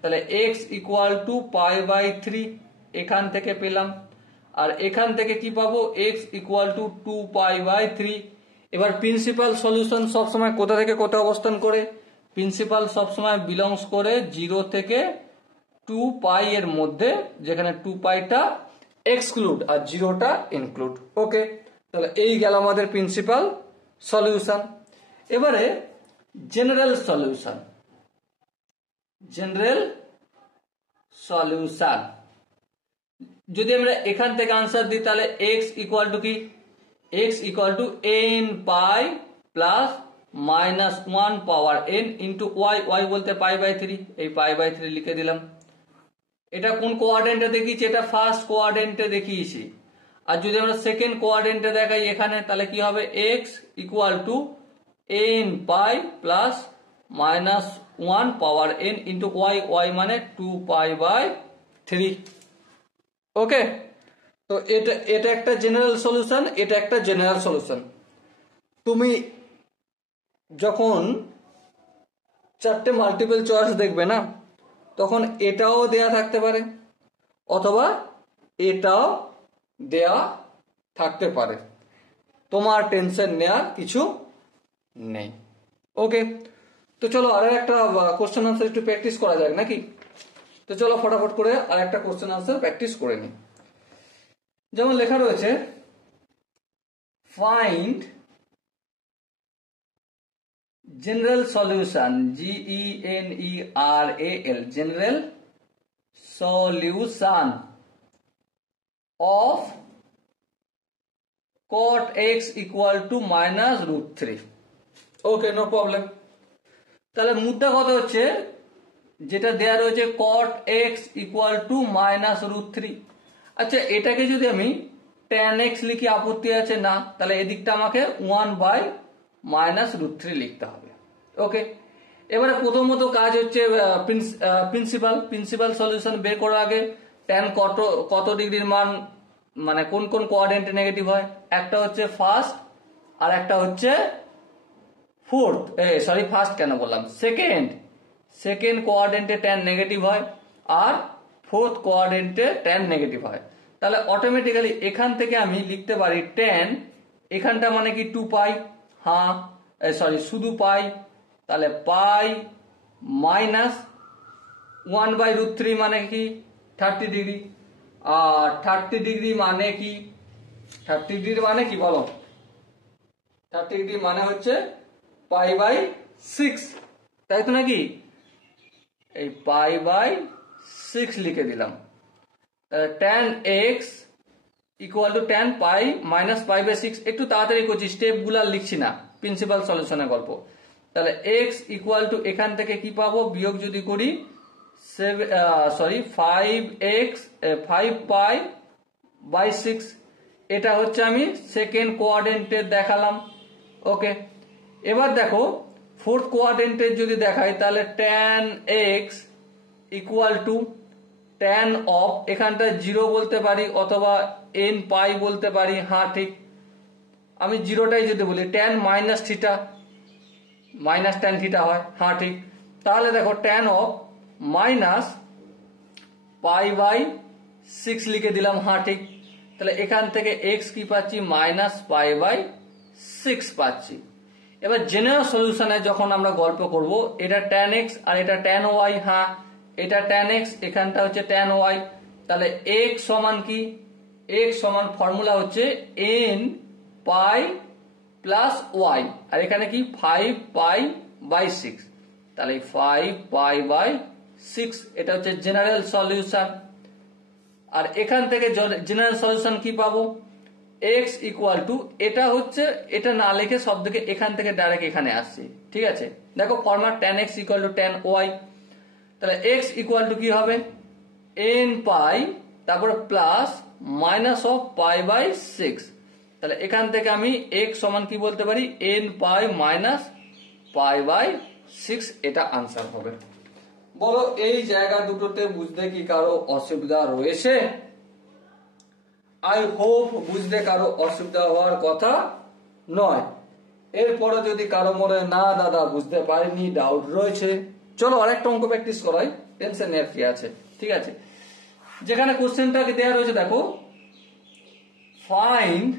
তাহলে x ইকুয়াল টু π/3 এখান থেকে পেলাম, আর এখান থেকে কি পাবো x ইকুয়াল টু 2π/3। এবার প্রিন্সিপাল সলিউশন সবসময় কোথা থেকে কোথায় অবস্থান করে, প্রিন্সিপাল সবসময় বিলংস করে 0 থেকে 2π এর মধ্যে, যেখানে 2πটা এক্সক্লুড আর 0টা ইনক্লুড। ওকে, তাহলে এই গেল আমাদের প্রিন্সিপাল সলিউশন। এবারে জেনারেল সলিউশন, যদি আমরা এখান থেকে আনসার দিই তাহলে x ইকুয়াল টু কি, x equal two nπ plus minus 1 power n into y বলতে π/3, এই π/3 লিখে দিলাম। এটা কোন কোয়াড্রেন্টে দেখিয়েছি, এটা ফার্স্ট কোয়াড্রেন্টে দেখিয়েছি। আর যদি আমরা সেকেন্ড কোয়াড্রেন্টে দেখাই এখানে, তাহলে কি হবে x equal two nπ plus minus 1 power n into y মানে 2π/3। ওকে, তো এটা একটা জেনারেল সলিউশন, এটা একটা জেনারেল সলিউশন। তুমি যখন 4টে মাল্টিপল চয়েস দেখবে না, তখন এটাও দেয়া থাকতে পারে অথবা এটাও দেয়া থাকতে পারে, তোমার টেনশন নেওয়ার কিছু নেই। ওকে, তো চলো আর একটা কোশ্চেন আনসার একটু প্র্যাকটিস করা যাক নাকি। তো চলো ফটাফট করে আর একটা কোশ্চেন আনসার প্র্যাকটিস করে নিই। যেমন লেখা রয়েছে, find general solution, GENERAL, general solution of cot x equal to minus √3। Okay, no problem. তাহলে মুদ্রা কথা হচ্ছে যেটা দেয়া রয়েছে cot x equal to minus √3। আচ্ছা, এটাকে যদি আমি tan x লিখি আপত্তি আছে না, তাহলে এদিকটা আমাকে 1/-√3 লিখতে হবে। ওকে, এবারে প্রথমত কাজ হচ্ছে প্রিন্সিপাল সলিউশন বের করার আগে tan কত ডিগ্রির মান, মানে কোন কোন কোয়াড্রেন্টে নেগেটিভ হয়, একটা হচ্ছে ফার্স্ট আর একটা হচ্ছে ফোর্থ, ফার্স্ট কেন বললাম, সেকেন্ড কোয়াড্রেন্টে tan নেগেটিভ হয় আর ফোর্থ কোয়াড্রেন্টে tan নেগেটিভ হয়। তাহলে অটোমেটিক্যালি এখান থেকে আমি লিখতে পারি tan, এখানটা মানে কি 2π, হ্যাঁ শুধু পাই, তাহলে পাই মাইনাস 1/√3 মানে কি 30 ডিগ্রি, আর 30 ডিগ্রি মানে কি, 30 ডিগ্রি মানে কি বলো, 30 ডিগ্রি মানে হচ্ছে π/6, তাই তো নাকি, এই π/6 লিখে দিলাম। tan x equal to tan π minus π/6। একটু তাড়াতাড়ি করছি, স্টেপ গুলা লিখছি না, প্রিন্সিপাল সলিউশনের গল্প। তাহলে x ইকুয়াল টু এখান থেকে কি পাবো, বিয়োগ যদি করি 5π/6, এটা হচ্ছে আমি সেকেন্ড কোয়াড্রেন্টে দেখালাম। ওকে, এবার দেখো ফোর্থ কোয়াড্রেন্টের যদি দেখাই, তাহলে tan x equal to tan of, এখানটা 0 বলতে পারি অথবা nπ বলতে পারি, হ্যাঁ ঠিক, আমি 0টাই যদি বলি tan মাইনাস tan থিটা হয়, হ্যাঁ ঠিক, তাহলে দেখো tan of minus pi by 6 লিখে দিলাম, হ্যাঁ ঠিক। তাহলে এখান থেকে x কি পাচ্ছি, মাইনাস পাই বাই 6 পাচ্ছি। এবার জেনারেল সলিউশনে যখন আমরা গল্প করব, এটা tan x আর এটা tan y, হ্যাঁ এটা tan x, এখানটা হচ্ছে tan y। তাহলে x সমান কি, x সমান ফর্মুলা হচ্ছে n পাই প্লাস y, আর এখানে কি 5 পাই বাই 6, তাহলে 5 পাই বাই 6, এটা হচ্ছে জেনারেল সলিউশন। আর এখান থেকে জেনারেল সলিউশন কি পাবো, x ইকুয়াল টু, এটা হচ্ছে, এটা না লিখে সব দিকে এখান থেকে ডাইরেক্ট এখানে আসছে, ঠিক আছে। দেখো formula tan x equal to tan y, তাহলে x ইকুয়াল টু কি হবে, n পাই তারপরে plus minus of pi by 6, তাহলে এখান থেকে আমি x সমান কি বলতে পারি, n pi minus pi by 6, এটা আনসার হবে। বলো এই জায়গা দুটোতে বুঝতে কি কারো অসুবিধা রয়েছে? আই হোপ বুঝতে কারো অসুবিধা হওয়ার কথা নয়। এরপরে যদি কারো মনে না দাদা বুঝতে পারিনি, ডাউট রয়েছে, চলো আরেকটা অঙ্ক প্র্যাকটিস করাই, টেনশন নেওয়ার কি আছে, ঠিক আছে। যেখানে কোশ্চেনটা দেওয়া রয়েছে দেখো, find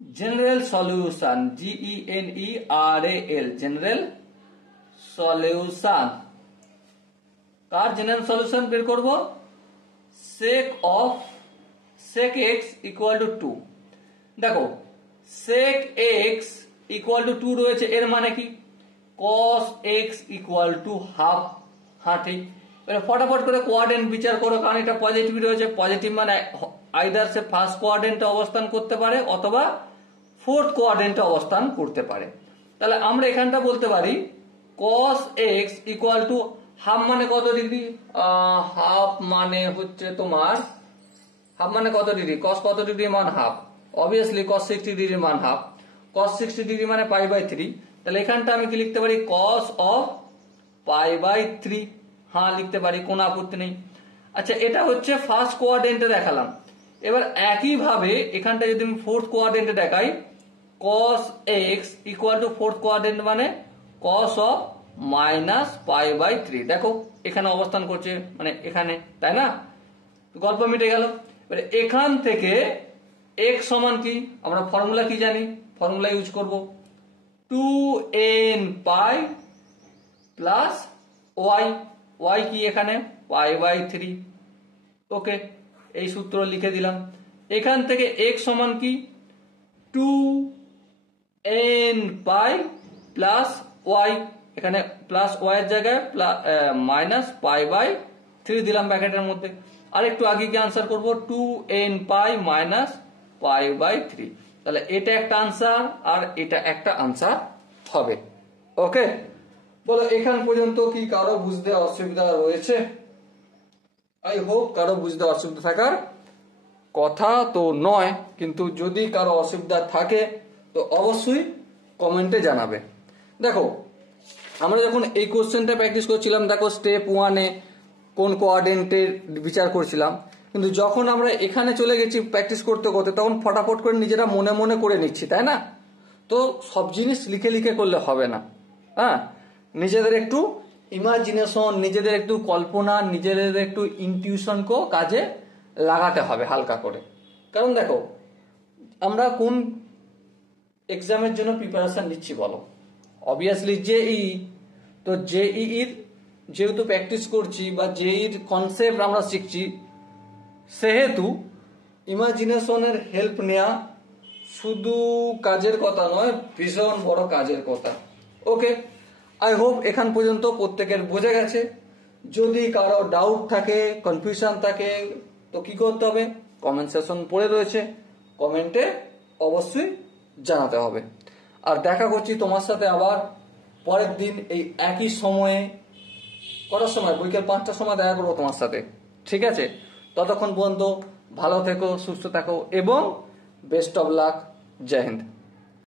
general solution, GENERAL, general solution. কার জেনারেল সলিউশন বের করব, sec x ইকুয়াল টু 2। দেখো sec x ইকুয়াল টু 2 রয়েছে, এর মানে কি cos x equal to half, হ্যাঁ ঠিক। এবার ফটাফট করে কোয়াড্রেন্ট বিচার করো, কারণ এটা পজিটিভ রয়েছে, পজিটিভ মানে আইদার সে ফার্স্ট কোয়াড্রেন্টে অবস্থান করতে পারে অথবা ফোর্থ কোয়াড্রেন্টে অবস্থান করতে পারে। তাহলে আমরা এখানটা বলতে পারি cos x equal to half মানে কত ডিগ্রি, হাফ মানে হচ্ছে তোমার, হাফ মানে কত ডিগ্রি, cos কত ডিগ্রি মান হাফ, অবভিয়াসলি cos 60 ডিগ্রির মান হাফ, cos 60 ডিগ্রি মানে পাই বাই 3, তাহলে এখানটা আমি কি লিখতে পারি, cos অফ পাই বাই 3, হ্যাঁ লিখতে পারি, কোনো আপত্তি নেই। আচ্ছা এটা হচ্ছে ফার্স্ট কোয়াড্রেন্টে দেখালাম, এবার একই ভাবে এখানটা যদি আমি ফোর্থ কোয়াড্রেন্টে দেখাই, cos x equal to fourth quadrant মানে cos of minus pi by 3, দেখো এখানে অবস্থান করছে মানে এখানে, তাই না, গল্প মিটে গেল। এবার এখান থেকে x সমান কি, আমরা ফর্মুলা কি জানি, ফর্মুলা ইউজ করব 2n pi plus y, y কি এখানে পাই বাই 3, ওকে এই সূত্র লিখে দিলাম। এখান থেকে x সমান কি 2n পাই প্লাস y, এখানে প্লাস y এর জায়গায় মাইনাস পাই বাই 3 দিলাম ব্র্যাকেটের মধ্যে। আর একটু আগে কি আনসার করব, 2n pi minus pi by 3, তাহলে এটা একটা আনসার আর এটা একটা আনসার হবে। ওকে, বলো এখান পর্যন্ত কি কারো বুঝতে অসুবিধা রয়েছে? আই হোপ কারো বুঝতে অসুবিধা থাকার কথা তো নয়, কিন্তু যদি কারো অসুবিধা থাকে তো অবশ্যই কমেন্টে জানাবে। দেখো আমরা যখন এই কোশ্চেনটা প্র্যাকটিস করছিলাম, দেখো স্টেপ 1-এ কোন কোয়াড্রেন্টের বিচার করছিলাম, কিন্তু যখন আমরা এখানে চলে গেছি প্র্যাকটিস করতে করতে, তখন ফটাফট করে নিজেরা মনে মনে করে নিচ্ছি, তাই না? তো সব জিনিস লিখে লিখে করলে হবে না, হ্যাঁ নিজেদের একটু ইমাজিনেশন, নিজেদের একটু কল্পনা, নিজেদের একটু ইনটিউশনকেও কাজে লাগাতে হবে হালকা করে। কারণ দেখো আমরা কোন এক্সামের জন্য প্রিপারেশন নিচ্ছি বলো, অবভিয়াসলি জেই, তো জেইর যেহেতু প্র্যাকটিস করছি বা জেইর কনসেপ্ট আমরা শিখছি, সেহেতু ইমাজিনেশনের হেল্প নেওয়া শুধু কাজের কথা নয়, ভীষণ বড় কাজের কথা। ওকে, আই হোপ এখান পর্যন্ত প্রত্যেকের বোঝা গেছে। যদি কারো ডাউট থাকে, কনফিউশন থাকে, তো কি করতে হবে, কমেন্ট সেকশন পড়ে রয়েছে, কমেন্টে অবশ্যই জানাতে হবে। আর দেখা করছি তোমার সাথে আবার পরের দিন এই একই সময়ে, কটার সময়, বিকেল 5টার সময় দেখা করবো তোমার সাথে, ঠিক আছে? ততক্ষণ পর্যন্ত ভালো থেকো, সুস্থ থাকো এবং বেস্ট অফ লাক। জয় হিন্দ।